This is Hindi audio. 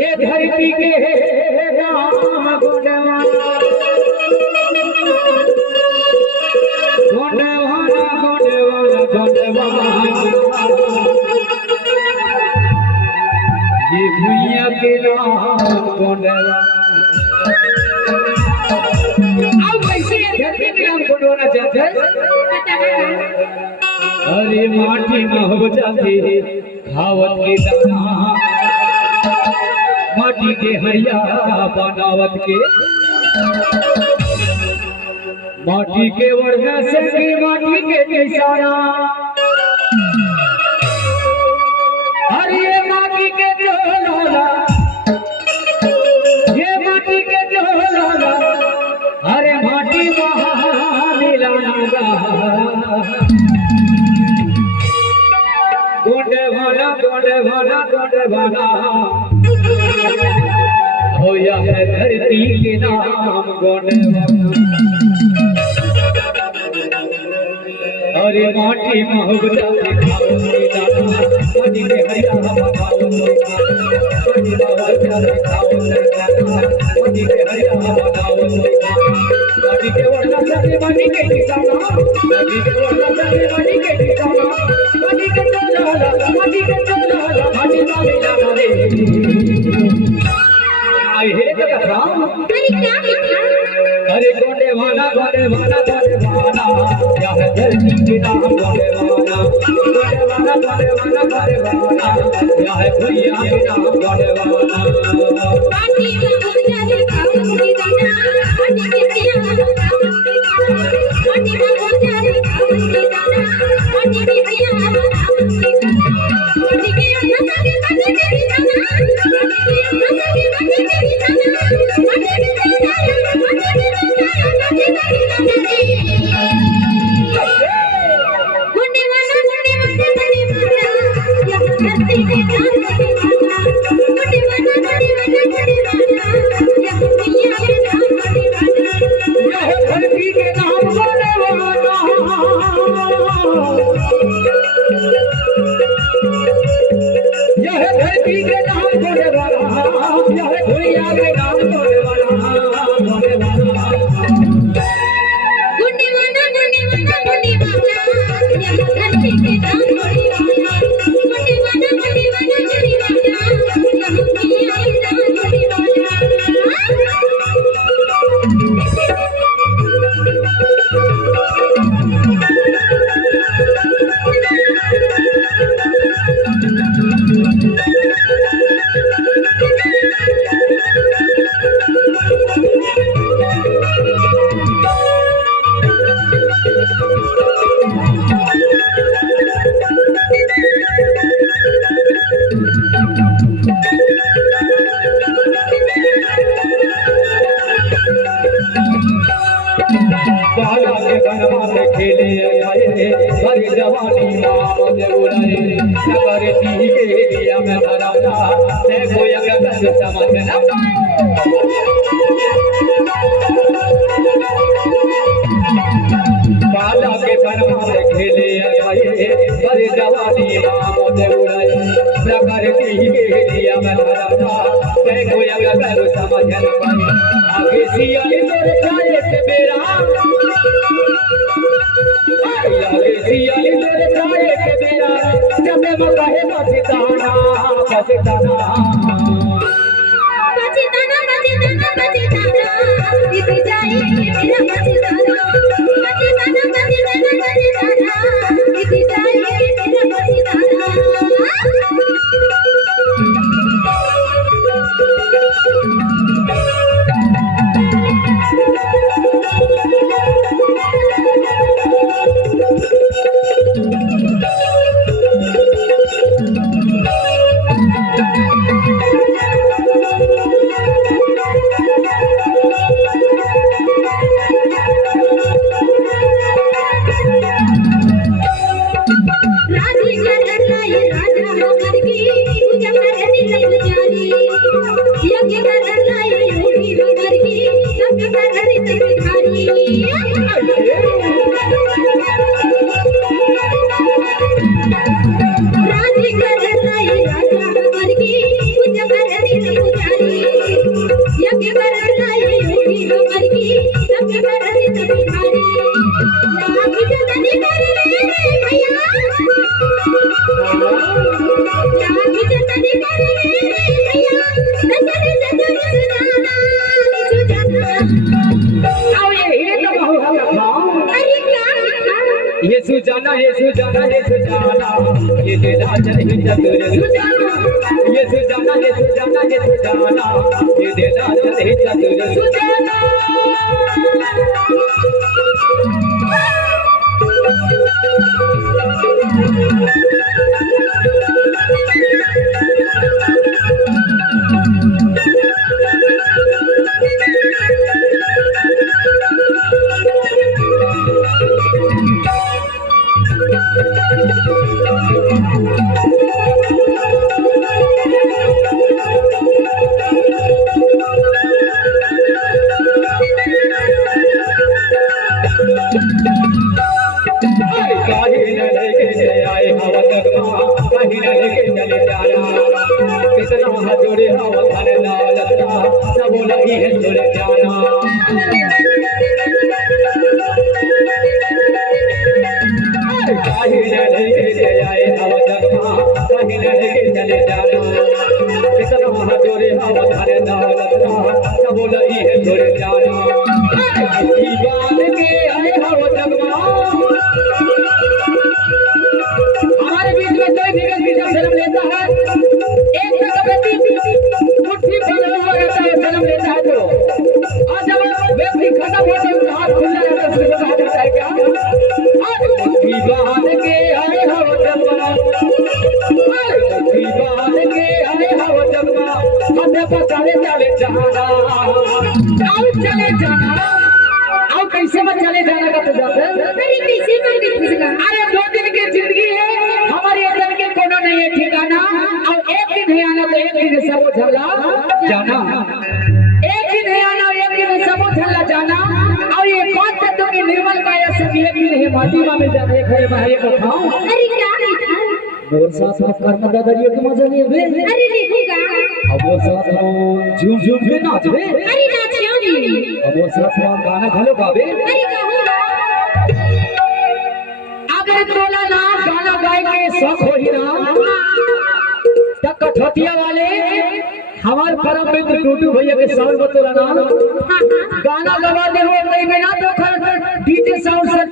ये धरती के नाम गुणवाना गुणवाना गुणवाना गुणवाना ये भुइया के नाम गुणवाना। अब वैसे ये धरती के नाम गुणवाना चाहते अरे माटी में हो जाते खावत के दाना माटी के हरिया बनावत के माटी के वर्णा से माटी के निशाना अरे माटी के जोलाला ये माटी के जोलाला अरे माटी महामिलाना गोंडे भाना गोंडे भाना गोंडे भाना हो या है धरती के नाम गोंडवाना। अरे माटी महुबता के खाओ के दाना माटी के हरिया बनाओ माटी महुबता के खाओ के दाना माटी के हरिया बनाओ माटी के वर्णा से माटी के निशाना माटी के वर्णा से माटी के निशाना माटी के चोला माटी के चोला माटी मामिला रे हे राम अरे गोंडे भाना या है धरती के नाम गोंडे भाना या है भैया के नाम गोंडे भाना। बाला के बनवा में खेले आए हर जवानी नाम जगुराए नगर ती के दिया में धराना से कोई अगर समझ न बाला के बनवा में खेले आए हर जवानी नाम जगुराए नगर ती के दिया में धराना से कोई अगर समझ न पाए आगे सियाली तोरे चाहे ते बेरा सियाली तेरे चाहे के बेरा जब मैं कहे बचताना बीत जाए मेरा बचताना बीत जाए मेरा बचताना। सुजाना ये सुजाना ये सुजाना ये तेरा चले चतुर सुजाना ये सुजाना ये सुजाना ये सुजाना ये तेरा चले चतुर सुजाना जोड़े हवा खाने लगता सब लगी है जोड़े जाना आए हवा जगमा कहीं लेके चले जाना कितना जोड़े हवा खाने लगता सब लगी है जोड़े जाना के आए हवा जगमा हमारे बीच में कोई भी व्यक्ति जब जन्म लेता है एक व्यक्ति मुट्ठी बंधा हुआ रहता है जन्म लेता है तो और जब व्यक्ति खत्म होता है उसका हाथ खुला रहता है उसको कहा जाता है क्या मुट्ठी बांध के आए हो जगमा मुट्ठी बांध के आए हो जगमा अपने पर चले चले जाना आओ चले जाना आओ कैसे में चले जाना का तो जाते अरे कैसे में किसका अरे 2 दिन की जिंदगी है हमारे अंदर के कोनो नहीं है ठिकाना और एक दिन है आना तो एक दिन सब झल्ला जाना एक दिन है आना और एक दिन सब झल्ला जाना और ये बात तत्व की निर्मल काया सब एक दिन है माटीमा में जाने खड़े भाई बताओ अरे क्या है मोर साथ में कर्म दादाजी के मजा नहीं बे अरे देखूंगा अब मोर साथ में झूम झूम के नाच बे अरे नाचियोगी अब मोर साथ में गाना घलो गावे अरे कहूंगा अगर तोला ना गाना गाए के शौक हो ही ना तब कठौतिया वाले हमारे परम मित्र टूटू भैया के साउंड बतोला ना गाना गवा दे हो नहीं बिना तो डीजे साउंड से